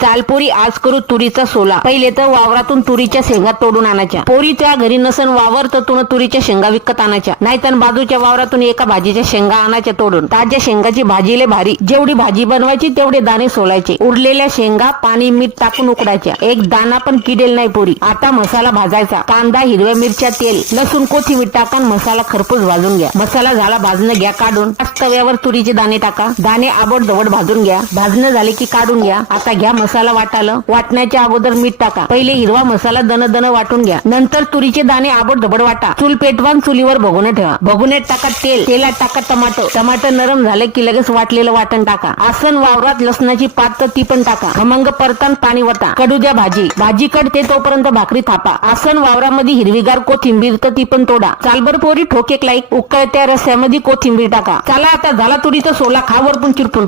चालपोरी आज करू तुरीचा सोला. पहिले तर वावरातून तुरीच्या शेंगा तोडून आणायच्या. पोरीच्या घरी नसन वावर तर तुन तुरीच्या शेंगा विकत आणायच्या. नाहीतर बाजूच्या वावरातून एका भाजीच्या शेंगा आणायच्या तोडून. ताज्या शेंगाची भाजीले भारी. जेवढी भाजी बनवायची तेवढे दाणे सोलायचे. उरलेल्या शेंगा पाणी मीठ टाकून उकडायच्या. एक दाना पण किडेल नाही पोरी. आता मसाला भाजायचा. कांदा हिरव्या मिरच्या तेल लसूण कोथिंबीर टाकून मसाला खरपूस भाजून घ्या. मसाला झाला भाजणं घ्या काढून. तव्यावर तुरीचे दाणे टाका. दाणे आबड दवड भाजून घ्या. भाजणं झाले की काढून घ्या. आता घ्या मसाला वाटालं वाटण्याच्या अगोदर मीठ टाका. पहिले हिरवा मसाला दन दन वाटून घ्या. नंतर तुरीचे दाणे आबड धबड वाटा. चूल पेटवान चुलीवर भगोने ठेवा. भगोन्यात टाका तेल. तेलात टाका टमाटर टमाटर नरम झाले की लगेच वाटलेलं वाटण टाका. आसन वावरात लसणाची पात तर ती पण टाका. खमंग परतान पाणी वटा. कडू द्या भाजी भाजी कडते तोपर्यंत भाकरी थापा. आसन वावरामध्ये हिरवीगार कोथिंबीर तर ती पण तोडा. चालबर पोरी ठोकेक लाईक उकळत्या रस्त्यामध्ये कोथिंबीर टाका. चला आता झाला तुरीचा सोला. खा वरपून चिरपून